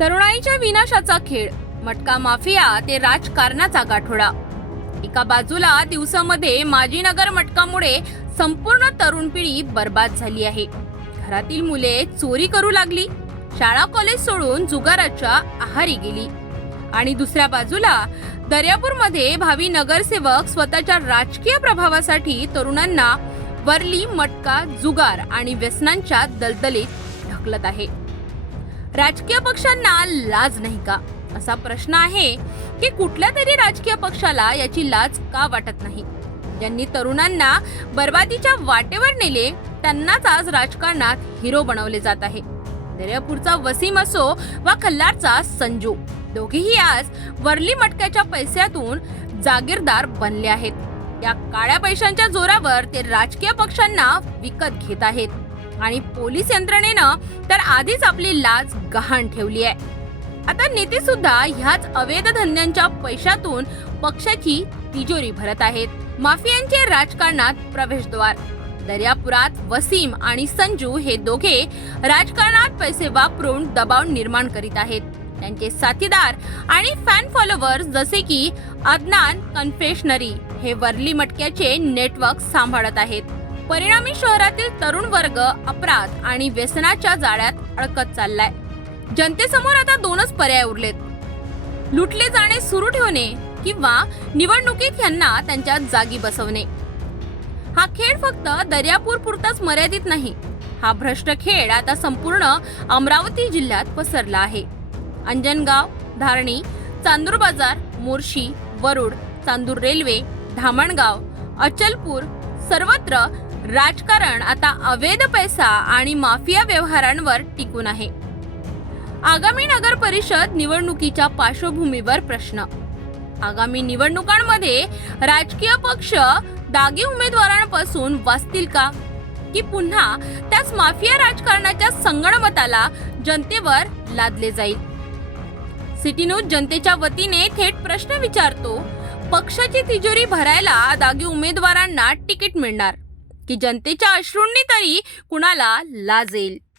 तरुणाईच्या विनाशाचा खेळ. मटका माफिया ते राजकारणाचा गाठोडा. एका बाजूला दिवसामध्ये माजी नगर मटकामुळे संपूर्ण तरुण पिढी बर्बाद झाली आहे. घरातील मुले चोरी करू लागली. शाळा कॉलेज सोडून जुगाराच्या आहारी गेली. आणि दुसऱ्या बाजूला दर्यापूरमध्ये भावी नगरसेवक स्वतःच्या राजकीय प्रभावासाठी तरुणांना वरली मटका जुगार आणि व्यसनांच्या दलदलीत ढकलत आहे. राजकीय पक्षांना लाज नाही का? असा प्रश्न आहे की कुठल्या तरी राजकीय पक्षाला याची लाज का वाटत नाही? ज्यांनी तरुणांना बर्बादीच्या वाटेवर नेले त्यांनाच आज राजकारणात हिरो बनवले जात आहे. दर्यापूरचा वसीम असो वा खल्लारचा संजू दोघेही आज वरली मटक्याच्या पैशातून जागीरदार बनले आहेत. या काळ्या पैशांच्या जोरावर ते राजकीय पक्षांना विकत घेत आहेत. आणि पोलीस यंत्रणेनं तर आधीच आपली लाज गहाण ठेवली आहे. आता नेते सुद्धा ह्याच अवैध धंद्यांच्या पैशातून पक्षाची तिजोरी भरत आहेत. माफियांचे राजकारणात प्रवेशद्वार. दर्यापुरात वसीम आणि संजू हे दोघे राजकारणात पैसे वापरून दबाव निर्माण करीत आहेत. त्यांचे साथीदार आणि फॅन फॉलोअर्स जसे की अदनान कन्फेशनरी हे वरली मटक्याचे नेटवर्क सांभाळत आहेत. परिणामी शहरातील तरुण वर्ग अपराध आणि व्यसनाच्या जाळ्यात अडकत चाललाय. जनतेसमोर आता दोनच पर्याय उरलेत. लुटले जाणे सुरू ठेवणे किंवा निवडणुकीत यांना त्यांच्या जागी बसवणे. हा खेळ फक्त दर्यापूर पुरताच मर्यादित नाही. हा भ्रष्ट खेळ आता संपूर्ण अमरावती जिल्ह्यात पसरला आहे. अंजनगाव धारणी चांदूर बाजार मोर्शी वरुड चांदूर रेल्वे धामणगाव अचलपूर सर्वत्र राजकारण आता अवैध पैसा आणि माफिया व्यवहारांवर टिकून आहे. आगामी नगर परिषद निवडणुकीच्या पार्श्वभूमीवर प्रश्न. आगामी निवडणुकांमध्ये राजकीय पक्ष दागी उमेदवारांपासून वाचतील का? की पुन्हा त्याच माफिया राजकारणाच्या संगणमताला जनतेवर लादले जाईल? सिटी न्यूज जनतेच्या वतीने थेट प्रश्न विचारतो पक्षाची तिजोरी भरायला दागी उमेदवारांना तिकीट मिळणार. की जनतेच्या अश्रूंनी तरी कुणाला लाजेल?